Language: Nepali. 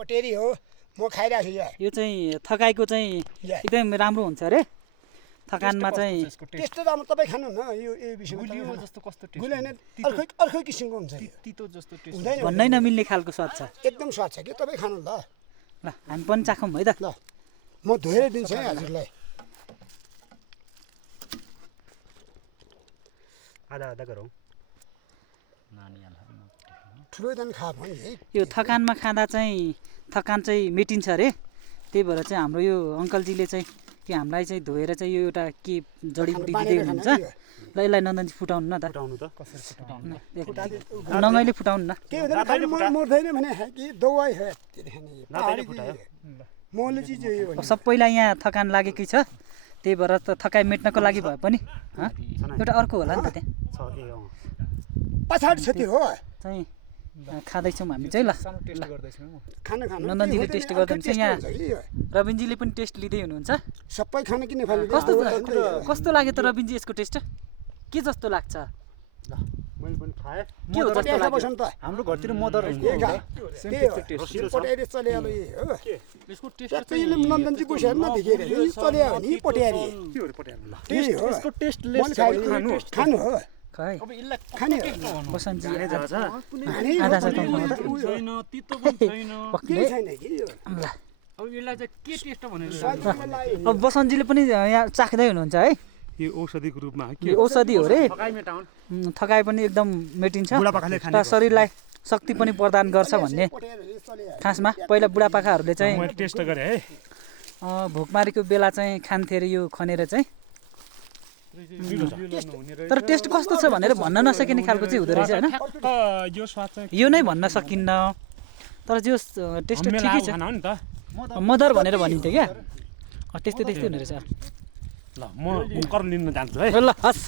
पटेरी हो म खाइरहेको छु यो चाहिँ थकाइको चाहिँ एकदम राम्रो हुन्छ अरे थकानमा चाहिँ त्यस्तो त अब तपाईँ खानु न यो विषयमा गुलियो होइन अर्कै किसिमको हुन्छ भन्नै नमिल्ने खालको स्वाद छ एकदम स्वाद छ कि तपाईँ खानु ल ल हामी पनि चाखौँ है त ल म धोएर दिन्छु है हजुरलाई आधा आधा गरौँ ठुलो दान खा भने है यो थकानमा खाँदा चाहिँ थकान चाहिँ मेटिन्छ अरे त्यही भएर चाहिँ हाम्रो यो अङ्कलजीले चाहिँ कि हामीलाई चाहिँ धोएर चाहिँ यो एउटा के जडीबुटी दिँदै हुनुहुन्छ ल यसलाई नन्दनजी फुटाउनु न त नङैले फुटाउनु न के हुँदैन खालि मर्दैन भने कि दवाई है मौली चिज हो यो सबैलाई यहाँ थकान लागेकै छ त्यही भएर त थकाइ मेट्नको लागि भए पनि एउटा अर्को होला नि त त्यहाँ पछाडि छ त्यो हो चाहिँ खाँदैछौँ हामी चाहिँ ल खाना खानु नन्दनजीले टेस्ट गर्नुहुन्छ यहाँ रविनजीले पनि टेस्ट लिँदै हुनुहुन्छ सबै खाना किन खानु कस्तो लाग्यो त रविनजी यसको टेस्ट के जस्तो लाग्छ मैले पनि खाएँ के हो जस्तो लाग्यो हाम्रो घरतिर मदर पटेरी चले अब हो यसको टेस्ट त्यसैले नन्दनजी बुझेर नदेखेर चले हो नि पटेरी त्यही हो यसको टेस्ट खानु हो खै अब यसलाई खाने बसन्तजी आधा छ छैन तितो पनि छैन केही छैन कि यो ल अब यसलाई चाहिँ के टेस्ट भनेर अब बसन्तजीले पनि यहाँ चाख्दै हुनुहुन्छ है यो औषधिको रूपमा यो औषधि हो रे थकाइ मेटाउन थकाइ पनि एकदम मेटिन्छ बुढापाकाले खाने र शरीरलाई शक्ति पनि प्रदान गर्छ भन्ने खासमा पहिला बुढापाकाहरूले चाहिँ मैले टेस्ट गरेँ है भोकमारीको बेला चाहिँ खान्थे अरे यो खनेर चाहिँ तर टेस्ट कस्तो छ भनेर भन्न नसकिने खालको चाहिँ हुँदो रहेछ होइन यो स्वाद चाहिँ यो नै भन्न सकिन्न तर जो टेस्ट ठिकै छ खाना हो नि त मदर भनेर भनिन्थ्यो क्या त्यस्तै हुने रहेछ ल म कर लिन जान्छु है ल हस्